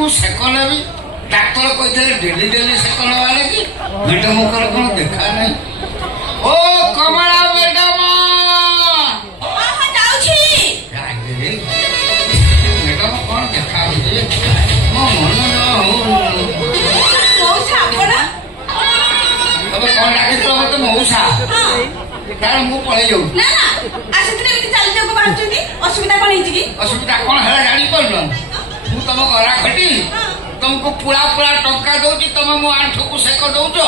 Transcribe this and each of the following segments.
ମୁଁ ସେକ ନେବି ଡାକ୍ତର କହିଥିଲେ ଡେଲି ଡେଲି ସେକ ନେବାରେ କି ମ୍ୟାଡାମ କଣ ଦେଖା ନାହିଁ। ଓ କମଳା ମ୍ୟାଡାମ ମ୍ୟାଡାମ କଣ ଦେଖା ହଉଛି ମୋ ମନ ତମେ କଣ ଡାକିଥିଲ ମତେ ମଉସା କାରଣ ମୁଁ ପଳେଇ ଯାଉଛି। ଅସୁବିଧା କଣ ହେଇଛି କି? ଅସୁବିଧା କଣ ହେଲା ଜାଣିପାରୁନ? ମୁଁ ତମ ଗରା ଖଟି ତମକୁ ପୁଳା ପୁଳା ଟଙ୍କା ଦଉଛି ତମେ ମୋ ଆଣ୍ଠୁକୁ ସେକ ଦଉଛ।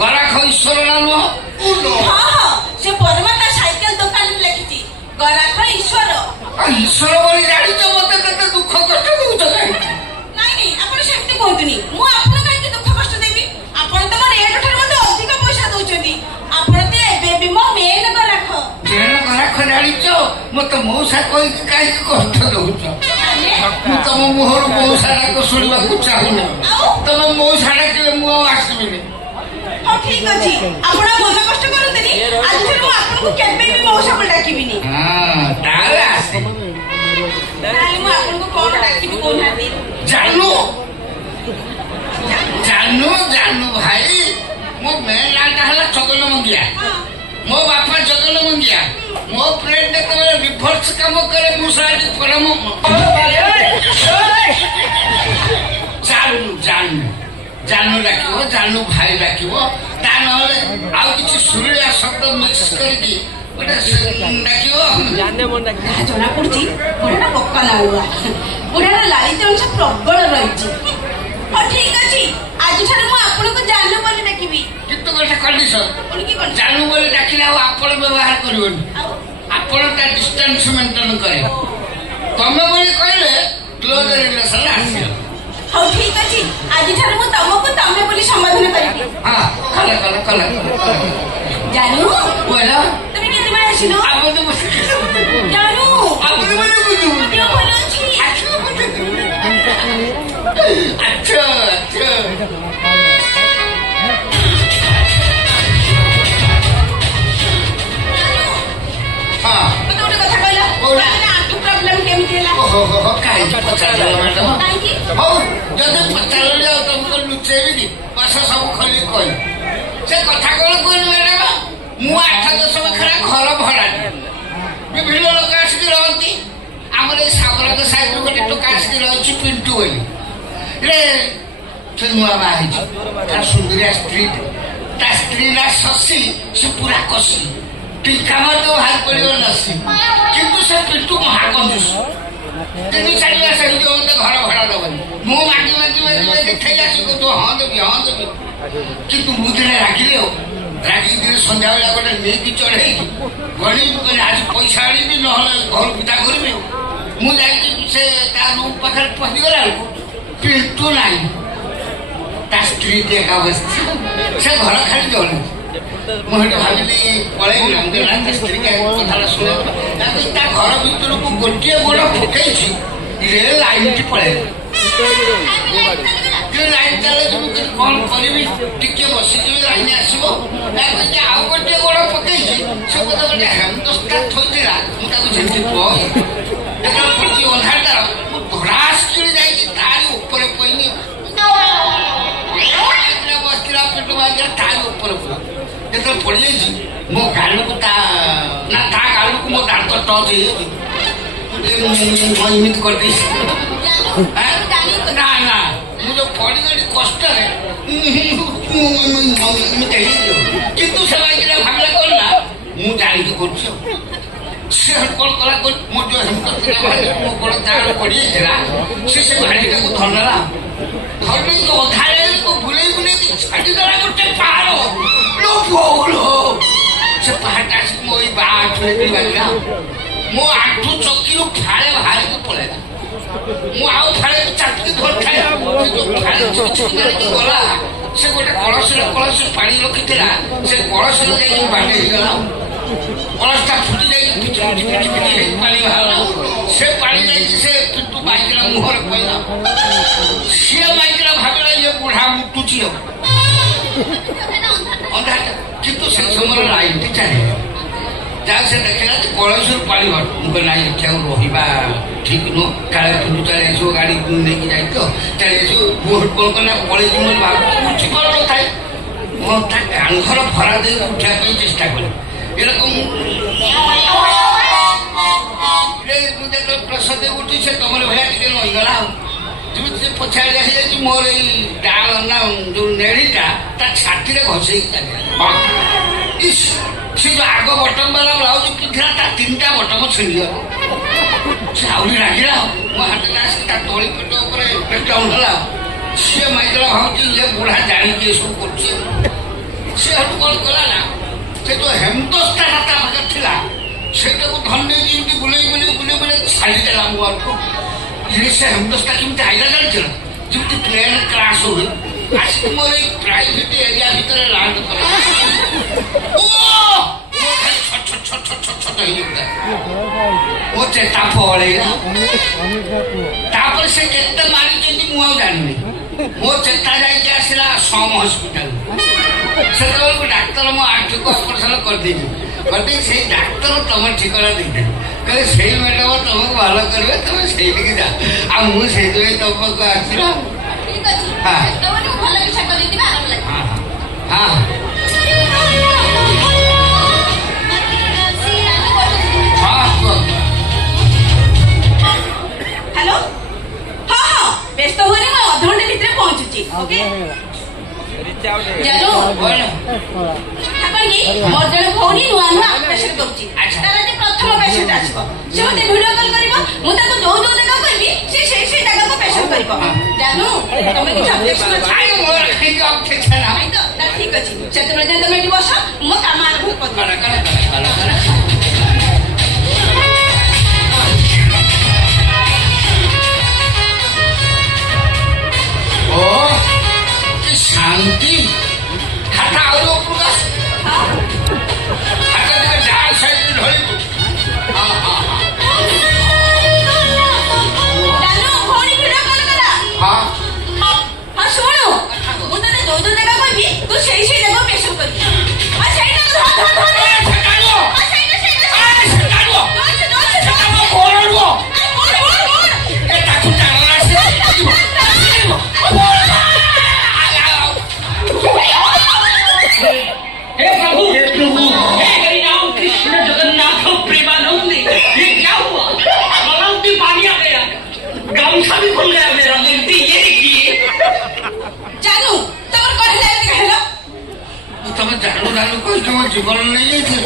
ଗରାଖ ଈଶ୍ୱର ନା ନୁହଁ? ସେ ପରମାତା ସାଇକେଲ ଦୋକାନରେ ଲେଖିଛି ଗରାଖ ଈଶ୍ୱର। ଈଶ୍ୱର ବୋଲି ଜାଣିଛ ମତେ କେତେ ଦୁଃଖ କଷ୍ଟ ଦଉଛ କାହିଁକି? ନାଇଁ ଆପଣ ସେମିତି କୁହନ୍ତୁନି। ମୁଁ ଆପଣ କାହିଁକି ଦୁଃଖ କଷ୍ଟ ଦେବି? ଆପଣ ତ ମୋ ରେଟ୍ ଠାରୁ ମତେ ଅଧିକ ପଇସା ଦଉଛନ୍ତି। ଆପଣ ତ ଏବେ ବି ମୋ ମେନ୍ ଗରାଖ। ଗରାଖ ଜାଣିଛ ମତେ ମଉସା କହିକି କାହିଁକି କଷ୍ଟ ଦଉଛ? ମୁଁ ତମ ମୁହଁରୁ ମଉସା ଡାକ ଶୁଣିବାକୁ ଚାହୁଁନି। ତମେ ମଉସା ଡାକିଲେ ମୁଁ ଆଉ ଆସିବିନି। ହଉ ଠିକ ଅଛି ଆପଣ ମନ କଷ୍ଟ କରନ୍ତୁନି। ଆଜିଠାରୁ ମୁଁ ଆପଣଙ୍କୁ କେବେ ବି ମଉସା ବୋଲି ଡାକିବିନି। ତାହେଲେ ଆସେ ତାହେଲେ ମୁଁ ଆପଣଙ୍କୁ କଣ ଡାକିବି କହୁନାହାନ୍ତି? ଜାନୁ ଜାନୁ ଜାନୁ ଭାଇ ମୋ ମେନ୍ ନାଁଟା ହେଲା ଚଗନ ମଙ୍ଗିଆ। ମୋ ବାପା ଜଗନ ମଙ୍ଗିଆ। ମୋ ପ୍ଲେନ୍ ଯେତେବେଳେ ରିଭର୍ସ କାମ କରେ ମୁଁ ସାହାଯ୍ୟ ପରମ ଜାନୁ ଜାନୁ ଜାନୁ ଡାକିବ ଜାନୁ ଭାଇ ଡାକିବ। ତା ନହେଲେ ଆଉ କିଛି ସୁରିଳିଆ ଶବ୍ଦ ମିକ୍ସ କରିକି ଗୋଟେ ଡାକିବ। ଜଣା ପଡୁଛି ବୁଢାଟା ପକ୍କା ଲାଳୁଆ। ବୁଢାର ଲାଳିତ୍ୟ ଅଂଶ ପ୍ରବଳ ରହିଛି। ହଉ ଠିକ ଅଛି ଆଜିଠାରୁ ମୁଁ ଆପଣଙ୍କୁ ଜାନୁ ବୋଲି ଡାକିବି। କିନ୍ତୁ ଗୋଟେ କଣ୍ଡିସନ ଜାନୁ ବୋଲି ଡାକିଲେ ଆଉ ଆପଣ ବ୍ୟବହାର କରିବନି। ଆପଣ ତା ଡିଷ୍ଟାନ୍ସ ମେଣ୍ଟେନ କରେ। ତମେ ବୋଲି କହିଲେ କ୍ଲୋଜ ରିଲେସନ ଆସିବ। ହଉ ଠିକ ଅଛି ଆଜିଠାରୁ ମୁଁ ତମକୁ ତମେ ବୋଲି ସମ୍ବୋଧନ କରିବି। ଜାନୁ তুমি কেতে বার আসিলো? জানু দেহ ভালো আছে? আচ্ছা মতো গোটে কথা কইল আঁঠু প্রবলেম কেমিতি হেলা? କାହିଁକି ପଚାରିଲ ମ୍ୟାଡାମ? ହଉ ଯଦି ପଚାରିଲି ଆଉ ତମକୁ ଲୁଚେଇବି କି? ବସ ସବୁ ଖୋଲି କହିଲି। ସେ କଥା କଣ କହିଲି ମ୍ୟାଡାମ? ମୁଁ 8-10 ବଖରା ଘର ଭଡା ବିଭିନ୍ନ ଲୋକ ଆସିକି ରହନ୍ତି। ଆମର ଏଇ ସାବରଙ୍କ ସାଇଡରୁ ଗୋଟେ ଟୋକା ଆସିକି ରହିଛି ପିଣ୍ଟୁ ବୋଲି। ସେ ନୂଆ ବାହା ହେଇଛି। ତାର ସୁନ୍ଦରିଆ ସ୍ତ୍ରୀ। ତା ସ୍ତ୍ରୀ ନା ଶଶୀ। ସେ ପୁରା କଷି ଟିକା ମଧ୍ୟ ବାହାର ପଡିବ ନସି। କିନ୍ତୁ ସେ ପିଣ୍ଟୁ ମହାକଞ୍ଜୁସ। 3-4 ମାସ ହେଇଯିବ ମତେ ଘର ଭଡା ଦବନି। ମୁଁ ମାଗି ଦେଖେଇ ଆସିବି ତୁ ହଁ ଦେବି। କିନ୍ତୁ ମୁଁ ଦିନେ ରାଗିଲି ଆଉ ରାଗିକି ଦିନେ ସନ୍ଧ୍ୟାବେଳେ ଗୋଟେ ନେଇକି ଚଢେଇକି ଗଣିବି କହିଲେ ଆଜି ପଇସା ଆଣିବି ନହେଲେ ଘରୁ ପିଠା କରିବି। ମୁଁ ଯାଇକି ସେ ତା ରୁମ୍ ପାଖରେ ପହଞ୍ଚିଗଲା ବେଳକୁ ପିଣ୍ଟୁ ନାହିଁ। ତା ସ୍ତ୍ରୀ ଏକା ବସିଛି। ସେ ଘର ଖାଲି ଜଳୁଛି। ମୁଁ ସେଠି ଭାବିଲି ପଳେଇବି ନା। ତା ସ୍ତ୍ରୀ କଥାଟା ଶୁଣ ତା ଘର ଭିତରକୁ ଗୋଟିଏ ଗୋଡ ଫୁଟେଇଛି ଲାଇନଟି ପଳେଇଲା। ଲାଇନ ଚାଲିଛି ମୁଁ କଣ କରିବି ଟିକେ ବସିଯିବି ଲାଇନ ଆସିବ। ଆଉ ଗୋଟିଏ ଗୋଡ ପକେଇଛି ସେ ବୋଧେ ଗୋଟେ ହେମଦସ୍ତା ଥୋଇଥିଲା। ମୁଁ ତାକୁ ଯେମିତି ପଡିଛି ଅନ୍ଧାରଟାର ମୁଁ ଧରାସ କିଣି ଯାଇକି ତାରି ଉପରେ ପଇନି। ବସିଥିଲା ପେଟ ବାଜିଲା ତାରି ଉପରେ ଯେତେବେଳେ ପଡିଯାଇଛି ମୋ ଗାଲକୁ ତା ଗାଲକୁ ମୋ ଦାନ୍ତ ଟଚ୍ ହେଇଯାଇଛି। ଏମିତି କରିଦେଇଛି। ନା ମୁଁ ଯୋଉ ପଡିଗଲି କଷ୍ଟରେ ଏମିତି ହେଇଯିବ। କିନ୍ତୁ ସେ ଭାବିଲା କଣ ନା ମୁଁ ଜାଣିକି କରୁଛି। ସେ କଣ କଲା ମୋ ଯୋଉ ମୋ ଗୋଡ ଦାଗ ପଡିଯାଇଥିଲା ସେ ଭାଡ଼ିଟାକୁ ଧରିଦେଲା। ଧରିକି ଅଧାରେ ବୁଲେଇ ଛାଡିଦେଲା ଗୋଟେ ପାହାଡ। ସେ ପାହାଡଟା ଆସିକି ମୋ ଏଇ ବା ଆଣ୍ଠୁରେ ବାଜିଲା। ମୋ ଆଣ୍ଠୁ ଚକିରୁ ଫାଳେ ବାହାରିକି ପଳେଇଲା। ମୁଁ ଆଉ ଫାଳେ ଚାପିକି ଧରିଥାଏ। ଗଲା ସେ ଗୋଟେ କଳସ ପାଣି ରଖିଥିଲା। ସେ କଳସରେ ଯାଇକି ବାଡେଇ ହେଇଗଲା। କଳସଟା ଫୁଟି ଯାଇକି ପାଣି ବାହାରିଲା। ସେ ପାଣି ଯାଇକି ସେ ପିଣ୍ଟୁ ମାଇକିଲା ମୁହଁରେ ପଇଲା। ସିଏ ମାଇକିଲା ଭାବିଲା ଇଏ ବୁଢା ମୁଟୁଛି ଅନ୍ଧାର। କିନ୍ତୁ ସେ ସମୟରେ ଲାଇନଟି ଚାଲିଲା। ଯାହା ସେ ଦେଖିଲା ଯେ କଳେଶ୍ୱର ପାଣି ଘର ମୁଁ କହିଲି ନାଇଁ ଏଠି ଆଉ ରହିବା ଠିକ ନୁହଁ କାଳେ ତୁଲୁ ଚାଲି ଆସିବ ଗାଡ଼ି ନେଇକି ଯାଇଥିବ ଚାଲି ଆସିବ ପୁଅ କଣ କଲା ପଳେଇଯିବ ବୋଲି ଭାବୁଛି ଉଠି ପାରୁନଥାଏ ମୁଁ ତା କାନ୍ଧର ଭରା ଦେଇକି ଉଠିବା ପାଇଁ ଚେଷ୍ଟା କଲି ଏରକମ ମୁଁ ଯେତେବେଳେ ପ୍ରସାଦ ଉଠି ସେ ତମର ଭଳିଆ ଟିକେ ରହିଗଲା ଆଉ ଯେମିତି ସେ ପଛାଡ଼ି ଆସିଯାଇଛି ମୋର ଏଇ ଡାଳ ନା ଯୋଉ ନେଳିଟା ତା ଛାତିରେ ଘଷେଇକି ଚାଲିଲା ସେ ଯୋଉ ଆଗ ବଟମ ବାଲା ବ୍ଲାଉଜ ପିନ୍ଧିଲା ତା 3ଟା ବଟମ ଛିଣ୍ଡିଗଲା ସେ ଆହୁରି ରାଗିଲା ମୋ ହାତରେ ଆସିକି ତା ତଳି ପେଟ ଉପରେ ବ୍ରେକଡାଉନ ହେଲା ସିଏ ମାଇକଲା ଭାବୁଛି ଇଏ ବୁଢା ଜାଣିକି ଏସବୁ କରୁଛି ସେ ହେଠୁ କଣ କଲା ନା ସେ ଯୋଉ ହେମଦସ୍ତାଟା ତା ପାଖରେ ଥିଲା ସେଇଟାକୁ ଧନ୍ୟ ଯେମିତି ବୁଲେଇ ଛାଡ଼ିଦେଲା ମୋ ଆଡ଼କୁ ସେ ହେମଦସ୍ତା କେମିତି ଆଇଲା ଜାଣିଛ ଯେମିତି ପ୍ଲେନ କ୍ରାସ୍ ହୁଏ ଆସିକି ମୋର ଏଇ ପ୍ରାଇଭେଟ ଏରିଆ ଭିତରେ ଲାଣ୍ଡ କଲା ମୋ ଚେତା ପଳେଇଲା ତାପରେ ସେ କେତେ ମାରିଛନ୍ତି ମୁଁ ଆଉ ଜାଣିନି ମୋ ଚେତା ଯାଇକି ଆସିଲା ସମ ହସ୍ପିଟାଲ ସେତେବେଳକୁ ଡାକ୍ତର ମୋ ଆଣ୍ଠୁକୁ ଅପରେସନ କରିଦେଇଛି ସେଇ ଡାକ୍ତର ତମ ଠିକଣା ଦେଇଦେବେ କହିଲେ ସେଇ ମ୍ୟାଡାମ ତମକୁ ଭଲ କରିବେ ତମେ ସେଇଠିକି ଯା ଆଉ ମୁଁ ସେଇଥିପାଇଁ ତମ ପାଖକୁ ଆସିଲା ହ୍ୟାଲୋ ହଁ ହଁ ବ୍ୟସ୍ତ ହୁଏନି ମୁଁ ଅଧଘଣ୍ଟେ ଭିତରେ ପହଞ୍ଚୁଛି ଓକେ ଜାନୁ ମୋର ଜଣେ ଭଉଣୀ ନୂଆ ନୂଆ ଅପରେସନ କରୁଛି ତାର ଆଜି ପ୍ରଥମ ପେସେଣ୍ଟ ଆସିବ ସେ ମତେ ଭିଡିଓ କଲ୍ କରିବ ମୁଁ ତାକୁ ଯୋଉ ଯୋଉ ଜାଗା କହିବି ସେ ସେଇ ଜାଗାକୁ ପେସେଣ୍ଟ କରିବ ଜାନୁ ତମେ କିଛି ଅବଜେକ୍ସନ ଅଛି ଠିକ ଅଛି ସେତେବେଳେ ଯାଏ ତମେ ଏଠି ବସ ମୋ କାମ ଆରମ୍ଭ କରିବି ଶାନ୍ତି ଖାତା ଆହୁରି ଉପରକୁ ଆସ ଖାତା ଟିକେ ଡାଲ ସାଇଡରେ ଧରିବୁ ହଁ ଶୁଣୁ ମୁଁ ତତେ ଯୋଉ ଯୋଉ ଜାଗା କହିବି ତୁ ସେଇ ଜାଗା ପେସେଣ୍ଟ କରିବି हे प्रभु हे हरिनाम कृष्ण जगन्नाथ प्रेमानंद ये क्या हुआ गलाव में पानी आ गया गामछा भी खुल गया मेरा गिनती ये देखिए जानू तमर कौन है कहलो तमे जानू कोई तुम जीवन नहीं जाइए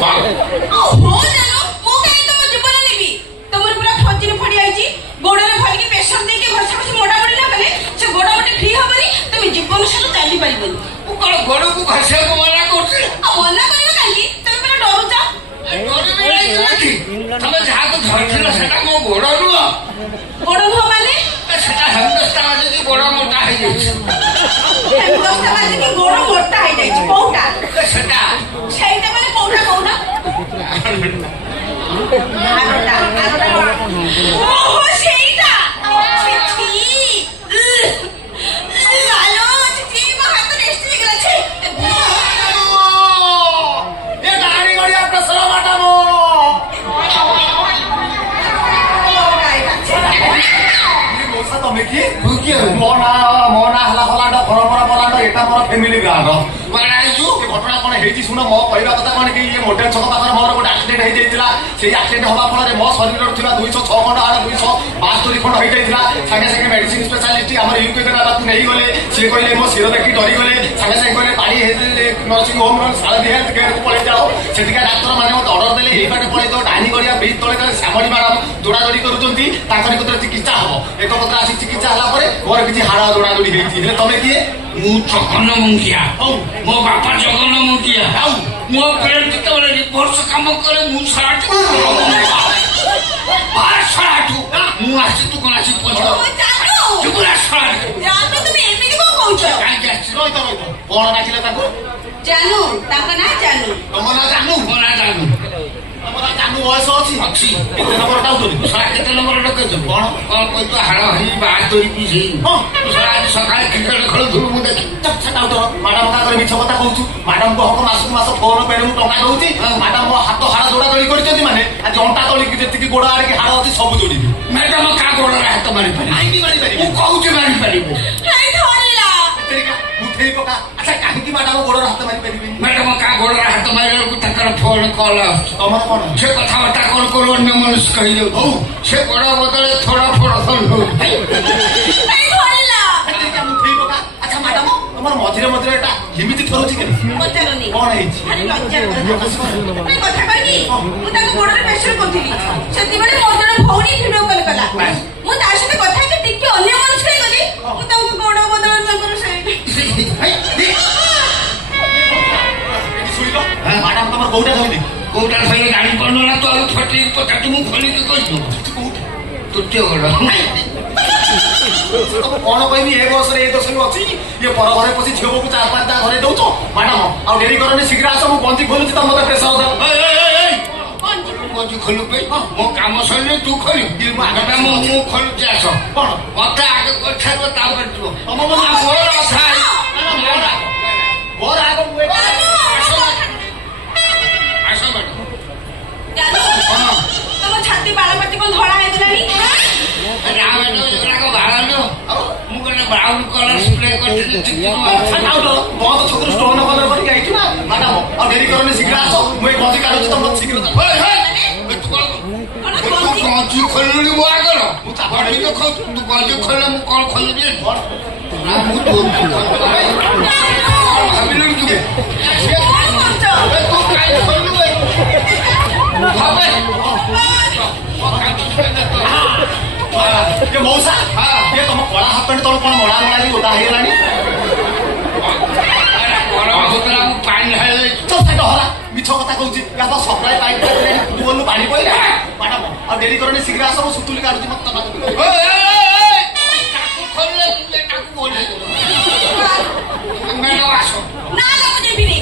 ओहो जानू मो कहीं तुम जीवन नेबी तमर पूरा फजिर फड़ी आइची गोडरे फड़की प्रेशर देके घसा घसी मोटा मोटी ना कले से गोडा मोटी फ्री होबनी तुम जीवन साथ चाली परिबनी कौन गोड़ को घसा को मना करते मना करियो काली तुम परा डरुचा तमे जहाँ को धरथिल सेटा मो गोड़ नुह माने सेटा हेमदस्ता बाजी गोड़ मोटा हो जाइए हेमदस्ता बाजी गोड़ मोटा हो जाइए कोउटा सेटा माने कोउटा कोउना आरोटा ओहो सेटा लालो छी मो हाथ रेस्ट गला छे ये गाड़ी गड़िया प्रसव माटा मो तमे कि मो ना हला फलांड फरमरा फलांड एटा मोर फैमिली ब्रांड घटना कौन है शुण मो कहवा कथा कौन कि मोटे छक पाखे मोर गोटे आक्सीडेंट हो जाता से आक्सीडेंट हवा फल मो शरीर 206 खंड आड़ 272 खंड हो जाता सागे सागे मेडिसिन स्पेशलिस्ट आम यूके नहीं गले सी कहले मो शिर देखी डरी गले सागे सागे कहले पाड़ी nursing home sari health care को पलि जाओ से डाक्तर मैंने मत अर्डर देले ये बाटे पलि जाओ डाणी गड़िया ब्रिज तले श्यामली मैडम दौड़ादौड़ी कर चिकित्सा हम एक पत्र आसी चिकित्सा है मोर किसी हाड़ दौड़ादौड़ी होती तमें किए मु जगन मुखिया मो बापा जगन मुखिया मो पेड़ जिते रिपोर्ट कम करे मु साराठू मु आसी तू कौन आसी पहुंच कौन डाकिले जानू ताका ना जानू तम ना जानू मो ना जानू तम ना जानू ବୟସ ଅଛି ଅଛି କେତେ ନମ୍ବର ଡାଉଟୁନି ଶଳା କେତେ ନମ୍ବର ଡକେଇଥିଲୁ କଣ କଣ କହିଛୁ ହାଡ଼ ହେଇ ବାହାର ଧରିକି ସେଇ ହଁ ଶଳା ଆଜି ସକାଳେ କ୍ରିକେଟ ଖେଳୁଥିଲୁ ମୁଁ ଦେଖି ଡାଉଟର ମ୍ୟାଡାମ କାକରେ ମିଛ କଥା କହୁଛୁ ମ୍ୟାଡାମଙ୍କ ହକ ମାସକୁ ମାସ ଫୋନ ପେରେ ମୁଁ ଟଙ୍କା ଦଉଛି ମ୍ୟାଡାମ ମୋ ହାତ ହାଡ଼ ଯୋଡ଼ା ଯୋଡ଼ି କରିଛନ୍ତି ମାନେ ଆଜି ଅଣ୍ଟା ତଳିକି ଯେତିକି ଗୋଡ଼ ଆଡ଼ିକି ହାଡ଼ ଅଛି ସବୁ ଯୋଡ଼ିବି ମ୍ୟାଡାମ କାହା ଗୋଡ଼ରେ ହାତ ମାରିପାରିବି କାହିଁକି ମାରିପାରିବି ମୁଁ କହୁଛି ମାରିପାରିବୁ ଉଠେଇ ପକା ଆଚ୍ଛା କାହିଁକି ମ୍ୟାଡାମ ଗୋଡ଼ରେ ହାତ ମାରିପାରିବି ମ୍ୟାଡାମ କାହା ଗୋଡ଼ରେ ହାତ ମାରିଲା ବେଳକୁ ତାଙ୍କର ଫୋନ କଲ୍ ଆସୁଛି ତମର କଣ ସେ କଥାବାର୍ତ୍ତା କରୁ କରୁ ଅନ୍ୟ ମନସ୍କ ହେଇଯାଉ ହଉ ସେ ଗୋଡ଼ ବଦଳେ ଥୋଡ଼ା ଫୋଡ଼ ହଉ ଉଠେଇ ପକା ଆଚ୍ଛା ମ୍ୟାଡାମ ତମର ମଝିରେ ମଝିରେ ଏଟା ଏମିତି ଥରୁଛି କେମିତି କଣ ହେଇଛି ସେତେବେଳେ ମୋର ଜଣେ ଭଉଣୀ ଭିଡିଓ କଲ୍ କଲା ମୁଁ ତା ସହିତ କଥା ହେଇକି ଟିକେ ଅନ୍ୟ ମନସ୍କ ହେଇଗଲି ମୁଁ ତାଙ୍କୁ ଗୋଡ଼ ବଦଳ ତାଙ୍କର ମ୍ୟାଡାମ ତମର କୋଉଟା ଧରିଲି କୋଉଟା ସହିତ ଜାଣିପାରୁନ ନା ତୁ ଆଉ ଫଟି ପଚାରୁଛୁ ମୁଁ ଖୋଲିକି କହିଛୁ ତୃତୀୟ ଗୋଡ଼ କଣ କହିବି ଏ ବୟସରେ ଏ ଦୋଷ ବି ଅଛି ଇଏ ପର ଘରେ ପଶି ଝିଅ ବୋକୁ 4-5 ଘରେ ଦଉଛ ମ୍ୟାଡାମ ଆଉ ଡେରି କରନି ଶୀଘ୍ର ଆସ ମୁଁ ଗଞ୍ଜି ଖୋଲୁଛି ତ ମତେ ପ୍ରେସର ଗଞ୍ଜି ଖୋଲୁ ପାଇଁ ମୋ କାମ ସରିଲେ ତୁ ଖୋଲିବୁ ମୁଁ ଖୋଲୁଛି ଆସ କଣ ମତେ ଆଗ କରିଥାବ ତାପରେ ଯିବ ତମ ମୋର କଥା ମୋର ଆଗ ଆସ ମ୍ୟାଡାମ ତମ ଛାତି ବାଳ ପାଟି କଣ ଧଳା ହେଇଗଲାଣି ମୁଁ ଗୋଟେ ବ୍ରାଉନ କଲର ସ୍ପ୍ରେ କରିଥିଲି ବନ୍ଦ ଛକରୁ ଷ୍ଟୋନ କଲର କରିକି ଆଇଛୁ ନା ମ୍ୟାଡାମ ଆଉ ଡେରି କରନି ଶୀଘ୍ର ଆସ ମୁଁ ଏ ଗଞ୍ଜି କାଢୁଛି ତମ ଶୀଘ୍ର ଗଞ୍ଜି ଖୋଲିଲୁଣି ମୋ ଆଗର ତୁ ଗଞ୍ଜି ଖୋଲିଲେ ମୁଁ କଣ ଖୋଲିବି ନା ମୁଁ ଭାବିଲୁଣି ତୁ କାଇଁ ଖୋଲିଲୁ ମଉସା ଇଏ ତମ କଳା ହାଫ ପ୍ୟାଣ୍ଟ ତଳ କଣ ମଳା ମଳା ଓଦା ହେଇଗଲାଣି ପାଣି ହରା ମିଛ କଥା କହୁଛି ସପ୍ଲାଇ ପାଇପ୍ ଗଲୁ ପାଣି ପଇଲା ମ୍ୟାଡାମ ଆଉ ଡେରି କରନି ଶୀଘ୍ର ଆସ ମୁଁ ସୁତୁଲି କାଢୁଛି ମତେ ମ୍ୟାଡାମ ଆସ ନା ମୁଁ ଯିବିନି